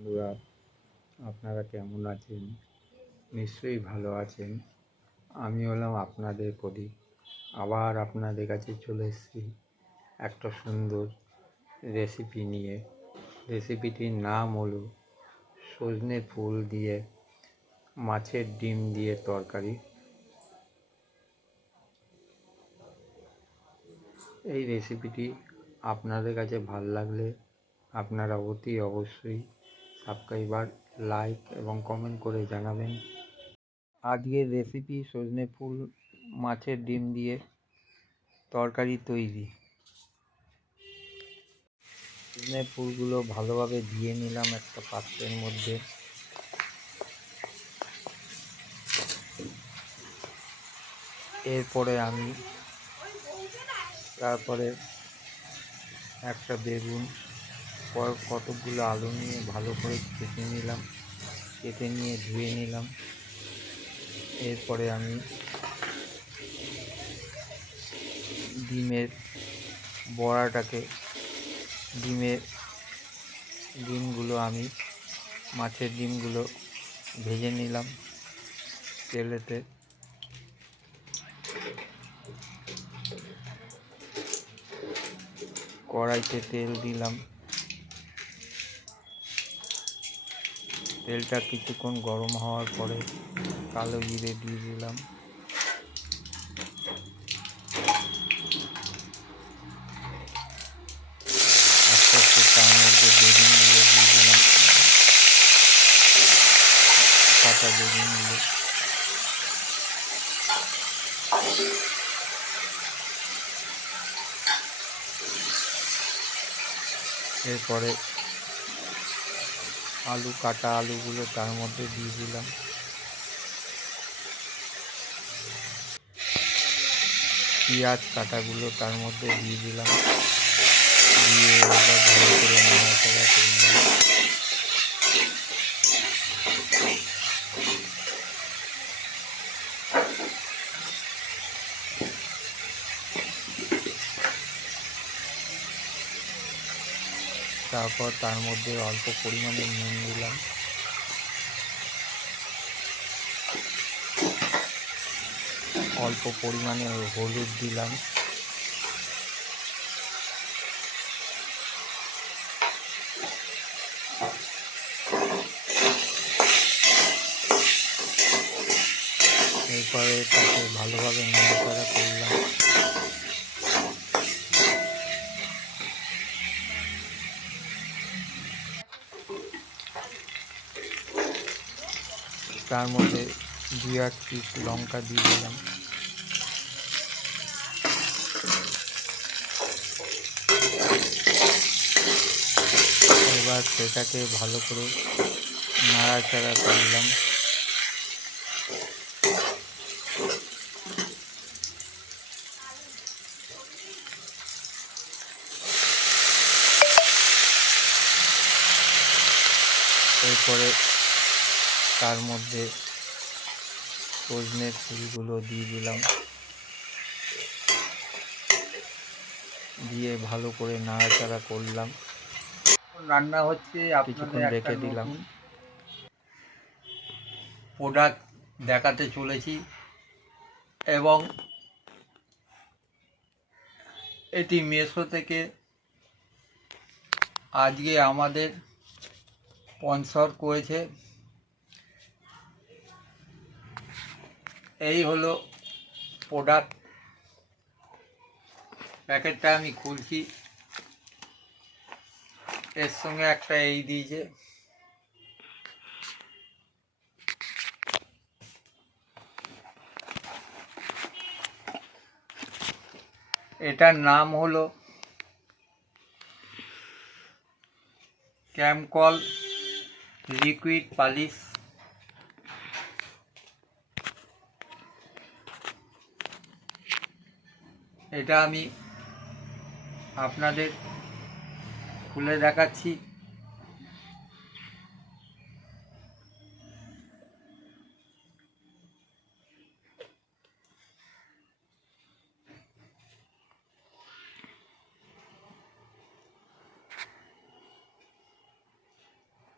বন্ধুরা, আপনারা কেমন আছেন? নিশ্চয়ই ভালো আছেন। আমি হলাম আপনাদের প্রদীপ। আবার আপনাদের কাছে চলে এসেছি একটা সুন্দর রেসিপি নিয়ে। রেসিপিটির নাম হলো সজনে ফুল দিয়ে মাছের ডিম দিয়ে তরকারি। এই রেসিপিটি আপনাদের কাছে ভালো লাগলে আপনারা অতি অবশ্যই সাবস্ক্রাইবার, লাইক এবং কমেন্ট করে জানাবেন। আজকের রেসিপি সজনে ফুল মাছের ডিম দিয়ে তরকারি তৈরি। সজনে ফুলগুলো ভালোভাবে ধুয়ে নিলাম একটা পাত্রের মধ্যে। এরপরে আমি তারপরে একটা বেগুন, কতকগুলো আলু নিয়ে ভালো করে কেটে নিলাম। কেটে নিয়ে ধুয়ে নিলাম। এরপরে আমি ডিমের বড়াটাকে ডিমগুলো আমি মাছের ডিমগুলো ভেজে নিলাম তেলেতে। কড়াইতে তেল দিলাম। তেলটা কিছুক্ষণ গরম হওয়ার পরে কালো জিরে দিয়ে দিলাম। আস্তে আস্তে তার মধ্যে বেগুনগুলো দিয়ে দিলাম, কাঁচা বেগুনগুলো। এরপরে কাটা আলুগুলো তার মধ্যে দিয়ে দিলাম। পেঁয়াজ কাটাগুলো তার মধ্যে দিয়ে দিলাম। দিয়ে এবার ভালো করে নাড়াচাড়া করলাম। তারপর তার মধ্যে অল্প পরিমাণে নুন দিলাম। অল্প পরিমাণে হলুদ দিলাম। এরপরে তাকে ভালোভাবে নাড়াচাড়া করলাম। তার মধ্যে 2-1 পিস লঙ্কা দিয়ে দিলাম। এবার সেটাকে ভালো করে নাড়াচাড়া করলাম। এরপরে তার মধ্যে সজনের ফুলগুলো দিয়ে দিলাম। দিয়ে ভালো করে নাড়াচাড়া করলাম। রান্না হচ্ছে, কিছুক্ষণ রেখে দিলাম। প্রোডাক্ট দেখাতে চলেছি এবং এটি মেসো থেকে আজকে আমাদের স্পন্সর করেছে। এই হলো প্রোডাক্ট। প্যাকেটটা আমি খুলছি। এর সঙ্গে একটা এই দিয়েছে। এটার নাম হলো ক্যামকল লিকুইড পালিশ। এটা আমি আপনাদের খুলে দেখাচ্ছি।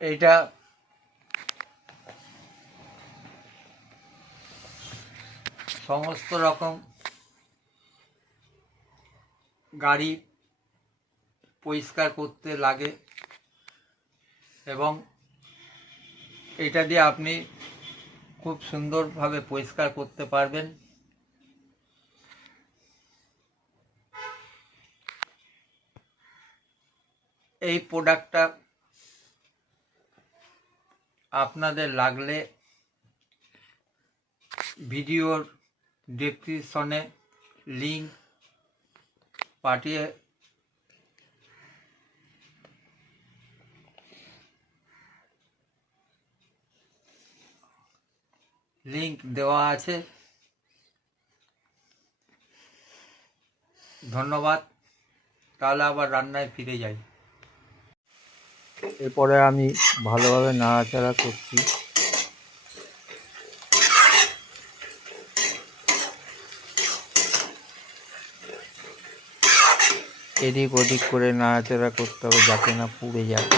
এইটা সমস্ত রকম গাড়ি পরিষ্কার করতে লাগে এবং এটা দিয়ে আপনি খুব সুন্দরভাবে পরিষ্কার করতে পারবেন। এই প্রোডাক্টটা আপনাদের লাগলে ভিডিওর ডেসক্রিপশনে লিংক পাঠিয়ে লিংক দেওয়া আছে। ধন্যবাদ। তাহলে আবার রান্নায় ফিরে যাই। এরপরে আমি ভালোভাবে নাড়াচাড়া করছি। এদিক ওদিক করে নাড়াচাড়া করতে হবে যাতে না পুড়ে যায়।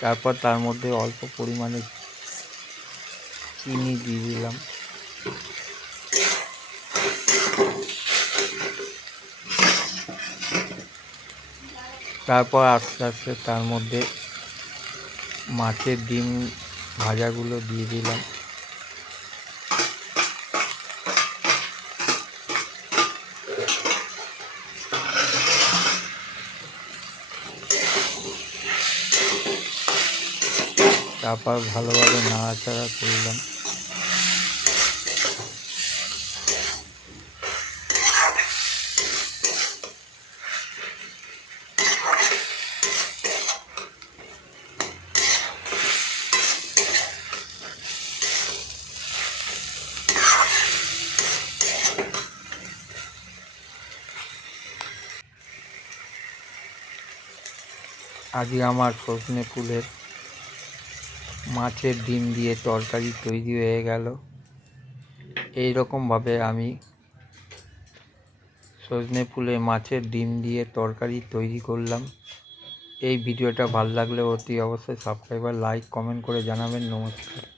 তারপর তার মধ্যে অল্প পরিমাণে চিনি দিয়ে দিলাম। তারপর আস্তে আস্তে তার মধ্যে মাছের ডিম ভাজাগুলো দিয়ে দিলাম। তারপর ভালোভাবে নাড়াচাড়া করলাম। আজকে আমার সজনে ফুলের মাছের ডিম দিয়ে তরকারি তৈরি হয়ে গেল। এই রকমভাবে আমি সজনে ফুলে মাছের ডিম দিয়ে তরকারি তৈরি করলাম। এই ভিডিওটা ভালো লাগলে অতি অবশ্যই সাবস্ক্রাইব আর লাইক কমেন্ট করে জানাবেন। নমস্কার।